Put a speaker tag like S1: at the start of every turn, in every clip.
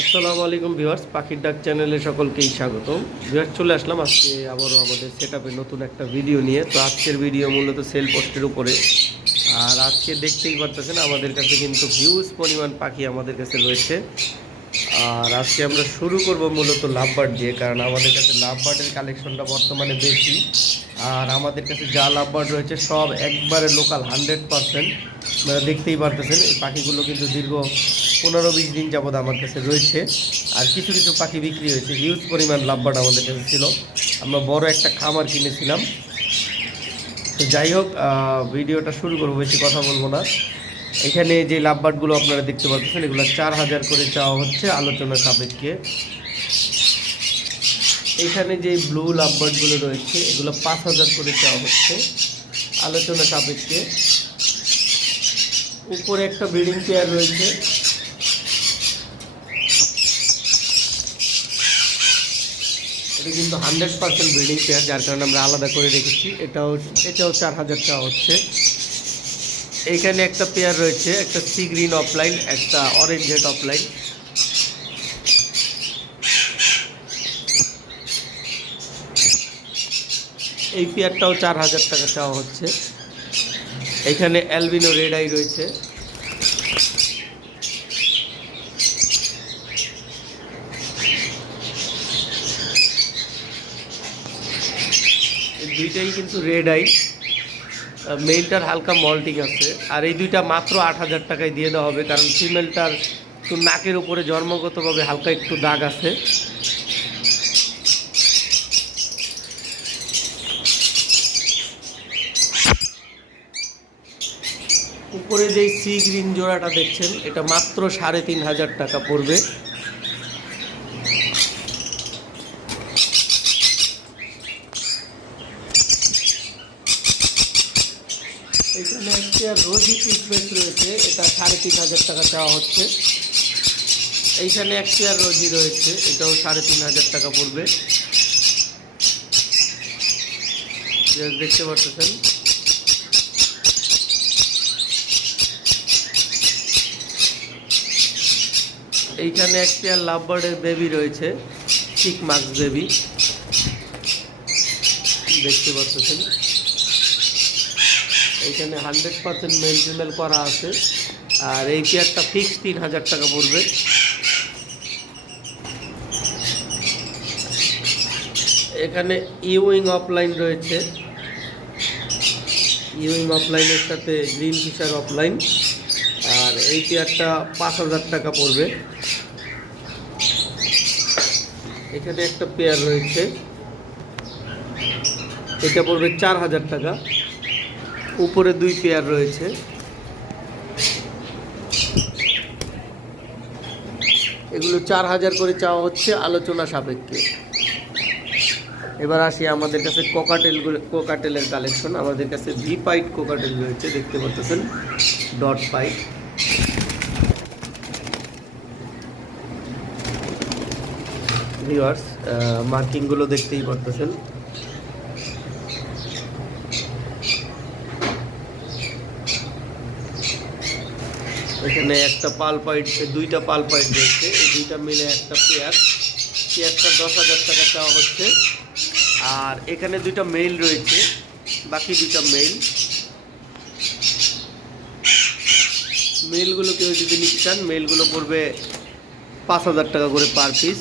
S1: আসসালামু আলাইকুম ভিউয়ার্স, পাখির ডাক চ্যানেলে সকলকেই স্বাগতম। ভিউয়ার্স, চলে আসলাম আজকে আবারও আমাদের সেট নতুন একটা ভিডিও নিয়ে। তো আজকের ভিডিও মূলত সেল পোস্টের উপরে। আর আজকে দেখতেই পারতেছেন, আমাদের কাছে কিন্তু হিউজ পরিমাণ পাখি আমাদের কাছে রয়েছে। আর আজকে আমরা শুরু করব মূলত লাভবার্ড দিয়ে, কারণ আমাদের কাছে লাভবার্ডের কালেকশনটা বর্তমানে বেশি। আর আমাদের কাছে যা লাভবার্ড রয়েছে, সব একবারে লোকাল হান্ড্রেড পারসেন্ট আপনারা দেখতেই পারতেছেন, এই পাখিগুলো কিন্তু দীর্ঘ পনেরো বিশ দিন যাবৎ আমার কাছে রয়েছে। আর কিছু কিছু পাখি বিক্রি হয়েছে। হিউজ পরিমাণ লাভবার্ড আমাদের কাছে ছিল। আমরা বড় একটা খামার কিনেছিলাম। তো যাই হোক ভিডিওটা শুরু করব, বেশি কথা বলব না। এখানে যে লাভবার্ডগুলো আপনারা দেখতে পাচ্ছেন, এগুলো চার হাজার করে চাওয়া হচ্ছে আলোচনা সাপেক্ষে। এখানে যে ব্লু লাভবার্ডগুলো রয়েছে, এগুলো পাঁচ হাজার করে চাওয়া হচ্ছে আলোচনা সাপেক্ষে। উপরে একটা ব্রিডিং পেয়ার রয়েছে। এটা কিন্তু হান্ড্রেড পার্সেন্ট ব্রিডিং পেয়ার যার কারণে আমরা আলাদা করে রেখেছি। এটাও এটাও চার হাজার চাওয়া হচ্ছে। এইখানে একটা পেয়ার রয়েছে, একটা সি গ্রিন অফলাইন একটা অরেঞ্জ হেড অফলাইন এই পেয়ারটাও চার হাজার টাকা চাওয়া হচ্ছে। এখানে অ্যালবিনো রেড আই রয়েছে। দুইটাই কিন্তু রেড আই মেলটার হালকা মল্টিং আছে। আর এই দুইটা মাত্র আট হাজার টাকায় দিয়ে দেওয়া হবে, কারণ ফিমেলটার একটু নাকের উপরে জন্মগতভাবে হালকা একটু দাগ আছে। উপরে যে সি গ্রিন জোড়াটা দেখছেন, এটা মাত্র সাড়ে তিন হাজার টাকা পড়বে এখানে একটা রোজি পিসপেস রয়েছে এটা সাড়ে তিন হাজার টাকা চাওয়া হচ্ছে। এইখানে এক চেয়ার রোজি রয়েছে, এটাও সাড়ে তিন হাজার টাকা পড়বে। দেখতে পাচ্ছেন। এইখানে এক পেয়ার লাভবার্ডের বেবি রয়েছে চিক মাক্স বেবি দেখতে পাচ্ছেন। এইখানে হান্ড্রেড পার্সেন্ট ফিমেল করা আছে। আর এই পেয়ারটা ফিক্স তিন হাজার টাকা পড়বে। এখানে ইউইং অফলাইন রয়েছে। ইউইং অফলাইনের সাথে গ্রিন ফিশার অফলাইন। আর এই পেয়ারটা পাঁচ হাজার টাকা পড়বে। এখানে একটা পেয়ার রয়েছে। এটা পড়বে চার হাজার টাকা। উপরে দুই পেয়ার রয়েছে। এগুলো চার হাজার করে চাওয়া হচ্ছে আলোচনা সাপেক্ষে। এবার আসি আমাদের কাছে কোকাটেল কোকাটেলের কালেকশন আমাদের কাছে ভি পাইট কোকাটেল রয়েছে, দেখতে পাচ্ছেন? ডট পাইট ভিউয়ার্স মার্কিংগুলো দেখতেই পারতেছেন এখানে একটা পাল পাইট দুইটা পাল পাইট রয়েছে। এই দুইটা মিলে একটা পেয়ার। পেয়ারটা দশ হাজার টাকা চাওয়া হচ্ছে। আর এখানে দুইটা মেইল রয়েছে। বাকি দুইটা মেইল মেইলগুলো কেউ যদি নিতে চান মেইলগুলো পড়বে পাঁচ হাজার টাকা করে পার পিস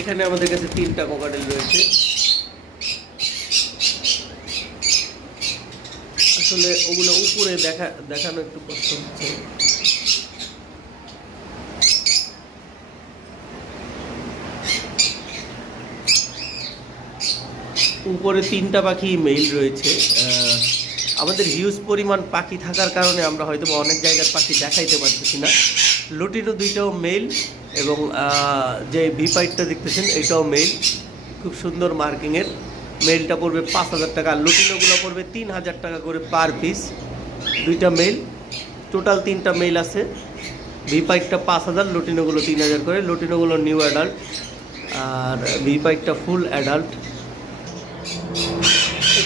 S1: এখানে আমাদের কাছে তিনটা কোকাটেল রয়েছে। আসলে ওগুলো উপরে দেখা, দেখানো একটু কষ্ট হচ্ছে। উপরে তিনটা পাখি মেইল রয়েছে। আমাদের হিউজ পরিমাণ পাখি থাকার কারণে আমরা হয়তো বা অনেক জায়গার পাখি দেখাইতে পারতেছি না। লুটিনো দুইটাও মেইল এবং যে ভিপাইটটা দেখতেছেন, এটাও মেইল খুব সুন্দর মার্কিংয়ের। মেইলটা পড়বে পাঁচ হাজার টাকা, আর লুটিনোগুলো পড়বে তিন হাজার টাকা করে পার পিস দুইটা মেইল টোটাল তিনটা মেইল আছে। ভিপাইটটা পাঁচ হাজার, লুটিনোগুলো তিন হাজার করে। লুটিনোগুলো নিউ অ্যাডাল্ট আর ভিপাইটটা ফুল অ্যাডাল্ট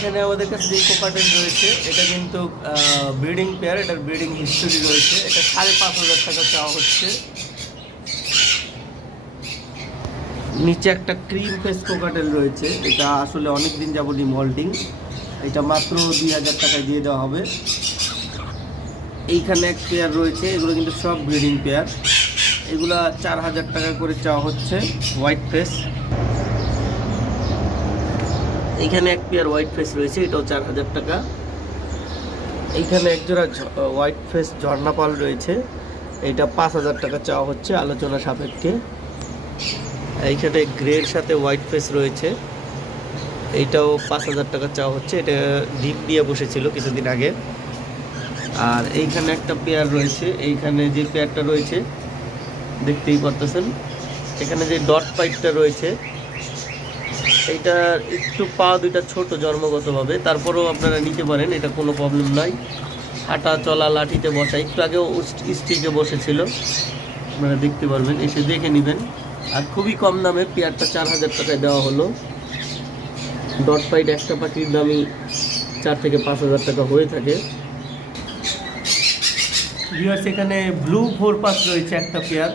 S1: এখানে আমাদের কাছে যে কোকাটেল রয়েছে, এটা কিন্তু ব্রিডিং পেয়ার এটার ব্রিডিং হিস্টোরি রয়েছে। এটা সাড়ে পাঁচ হাজার টাকা চাওয়া হচ্ছে। নিচে একটা ক্রিম ফেস কোকাটেল রয়েছে। এটা আসলে অনেক দিন যাবতই মল্টিং এটা মাত্র দুই হাজার টাকা দিয়ে দেওয়া হবে। এইখানে এক পেয়ার রয়েছে, এগুলো কিন্তু সব ব্রিডিং পেয়ার এগুলা চার হাজার টাকা করে চাওয়া হচ্ছে হোয়াইট ফেস এইখানে এক পেয়ার হোয়াইট ফেস রয়েছে, এটাও চার হাজার টাকা। এইখানে একজোড়া হোয়াইট ফেস ঝর্ণা পাল রয়েছে, এটা পাঁচ হাজার টাকা চাওয়া হচ্ছে আলোচনা সাপেক্ষে। এইখানে গ্রের সাথে হোয়াইট ফেস রয়েছে এইটাও পাঁচ হাজার টাকা চাওয়া হচ্ছে, এটা ডিম দিয়ে বসেছিল কিছুদিন আগে। আর এইখানে একটা পেয়ার রয়েছে, এইখানে যে পেয়ারটা রয়েছে, দেখতেই পারতেছেন। এখানে যে ডট পাইপটা রয়েছে এইটা একটু পা দুইটা ছোট জন্মগতভাবে, তারপরেও আপনারা নিতে পারেন, এটা কোনো প্রবলেম নাই। হাঁটা, চলা, লাঠিতে বসা, একটু আগেও স্টিকে বসেছিল। আপনারা দেখতে পারবেন, এসে দেখে নেবেন। আর খুবই কম দামে পেয়ারটা চার হাজার টাকায় দেওয়া হলো। ডট পাইট একটা পাখির দামই চার থেকে পাঁচ হাজার টাকা হয়ে থাকে। ভিউয়ার্স এখানে ব্লু ফোর পাস রয়েছে একটা পেয়ার।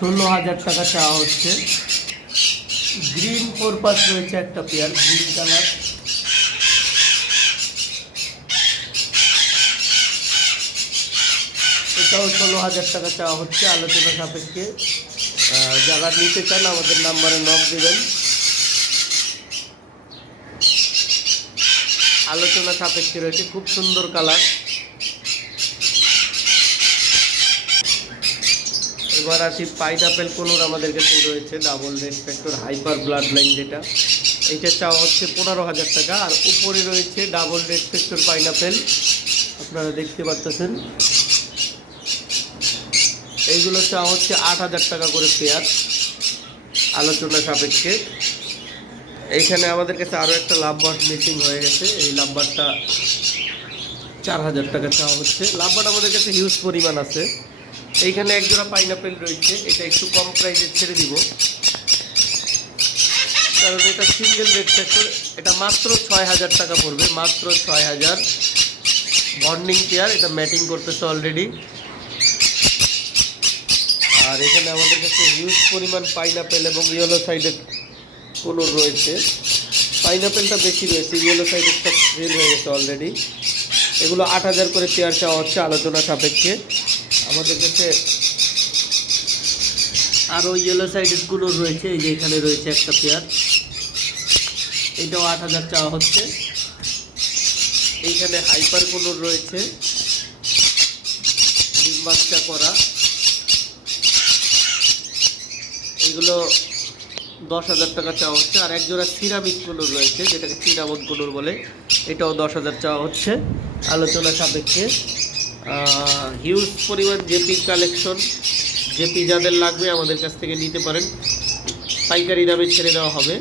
S1: ষোলো হাজার টাকা চাওয়া হচ্ছে। গ্রিন ফোর রয়েছে একটা পেয়ার গ্রিন কালার এটাও ষোলো হাজার টাকা চাওয়া হচ্ছে আলোচনা সাপেক্ষে। যারা নিতে চান আমাদের নাম্বারে নক দেবেন। আলোচনা সাপেক্ষে রয়েছে, খুব সুন্দর কালার এবার আসি পাইনাপেল কোনোর, আমাদের কাছে রয়েছে ডাবল রেসপেক্টর হাইপার ব্লাড লাইন যেটা। এইটা চাওয়া হচ্ছে পনেরো হাজার টাকা, আর উপরে রয়েছে ডাবল রেসপেক্টর পাইনাপেল। আপনারা দেখতে পাচ্ছেন। এইগুলো চাওয়া হচ্ছে আট হাজার টাকা করে পেয়ার, আলোচনা সাপেক্ষে। এইখানে আমাদের কাছে আরও একটা লাভবার মিসিং হয়ে গেছে, এই লাভবারটা চার হাজার টাকা চাওয়া হচ্ছে। লাভবার আমাদের কাছে হিউজ পরিমাণ আছে। এইখানে একজোড়া পাইনাপেল রয়েছে, এটা একটু কম প্রাইসে ছেড়ে দিব। কারণ এটা সিঙ্গেল রেড সেক্টর এটা মাত্র ছয় হাজার টাকা পড়বে, মাত্র ছয় হাজার। বন্ডিং পেয়ার এটা ম্যাটিং করতেছে অলরেডি আর এখানে আমাদের কাছে হিউজ পরিমাণ পাইনাপেল এবং ইয়েলো সাইডের কোনো রয়েছে। পাইনাপেলটা বেশি রয়েছে ইয়েলো সাইডের সব সেল হয়ে গেছে অলরেডি এগুলো আট হাজার করে পেয়ার চাওয়া হচ্ছে আলোচনা সাপেক্ষে। আমাদের কাছে আরও ইয়েলো সাইডেরগুলো রয়েছে, এই যে এখানে রয়েছে একটা পেয়ার এটাও আট হাজার চাওয়া হচ্ছে। এইখানে হাইপার কোনোর রয়েছে। ডিম করা। এগুলো দশ হাজার টাকা চাওয়া হচ্ছে। আর একজোড়া সিরামিক কোনোর রয়েছে, যেটাকে কোনোর বলে, এটাও দশ হাজার চাওয়া হচ্ছে। আলোচনা সাপেক্ষে। হিউজ পরিমাণ জেপি কালেকশন জেপি যাদের লাগবে আমাদের কাছ থেকে নিতে পারেন। পাইকারি দামে ছেড়ে দেওয়া হবে।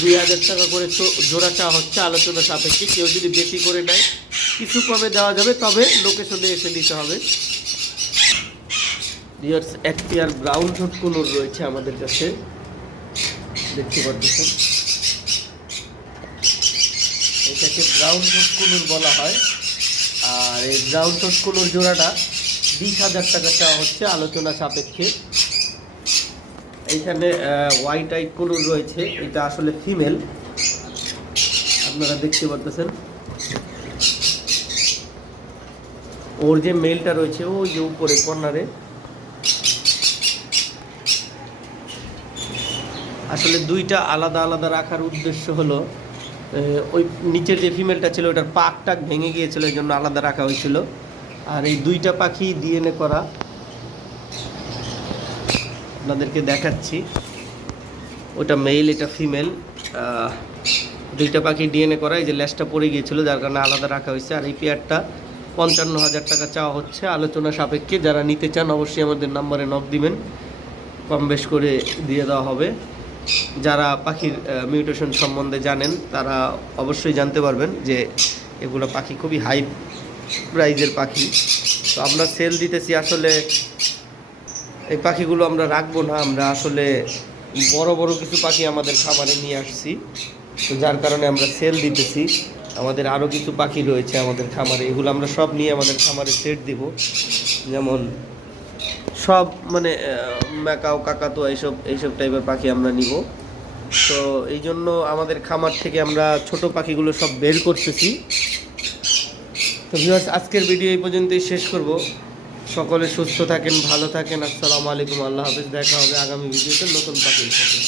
S1: দুই হাজার টাকা করে চো- জোড়া চাওয়া হচ্ছে আলোচনা সাপেক্ষে। কেউ যদি বেশি করে নেয়, কিছু কমে দেওয়া যাবে, তবে লোকেশনে এসে নিতে হবে। ডিয়ার্স ব্রাউন ঠোঁট কুনুর রয়েছে আমাদের কাছে। দেখতে পাচ্ছেন। এটাকে ব্রাউন ঠোঁট কুনুর বলা হয়। আর এই ব্রাউন কুনুর জোড়াটা বিশ হাজার টাকা চাওয়া হচ্ছে আলোচনা সাপেক্ষে। এইখানে হোয়াইট আইট কুনুর রয়েছে। এটা আসলে ফিমেল আপনারা দেখতে পাচ্ছেন ওর যে মেলটা রয়েছে, ওই যে উপরে কর্নারে আসলে দুইটা আলাদা আলাদা রাখার উদ্দেশ্য হলো ওই নিচের যে ফিমেলটা ছিল, ওটার পাক টাক ভেঙে গিয়েছিল এই জন্য আলাদা রাখা হয়েছিল। আর এই দুইটা পাখি ডিএনএ করা আপনাদেরকে দেখাচ্ছি। ওটা মেল এটা ফিমেল দুইটা পাখি ডিএনএ করা, এই যে ল্যাসটা পড়ে গিয়েছিল, যার কারণে আলাদা রাখা হয়েছে। আর এই পেয়ারটা পঞ্চান্ন হাজার টাকা চাওয়া হচ্ছে। আলোচনা সাপেক্ষে, যারা নিতে চান, অবশ্যই আমাদের নাম্বারে নক দিবেন। কম বেশ করে দিয়ে দেওয়া হবে। যারা পাখির মিউটেশন সম্বন্ধে জানেন, তারা অবশ্যই জানতে পারবেন যে এগুলো পাখি খুবই হাই প্রাইজের পাখি। তো আমরা সেল দিতেছি আসলে এই পাখিগুলো আমরা রাখব না, আমরা আসলে বড় বড় কিছু পাখি আমাদের খামারে নিয়ে আসছি। তো যার কারণে আমরা সেল দিতেছি। আমাদের আরও কিছু পাখি রয়েছে আমাদের খামারে, এগুলো আমরা সব নিয়ে আমাদের খামারে সেট দিব। যেমন সব মানে ম্যাকাও, কাকাতো এইসব এইসব টাইপের পাখি আমরা নিব। তো এই জন্য আমাদের খামার থেকে আমরা ছোট পাখিগুলো সব বের করতেছি। তো ভিউয়ার্স আজকের ভিডিও এই পর্যন্তই শেষ করব। সকলে সুস্থ থাকেন, ভালো থাকেন। আসসালামু আলাইকুম, আল্লাহ হাফেজ। দেখা হবে আগামী ভিডিওতে নতুন পাখি সাথে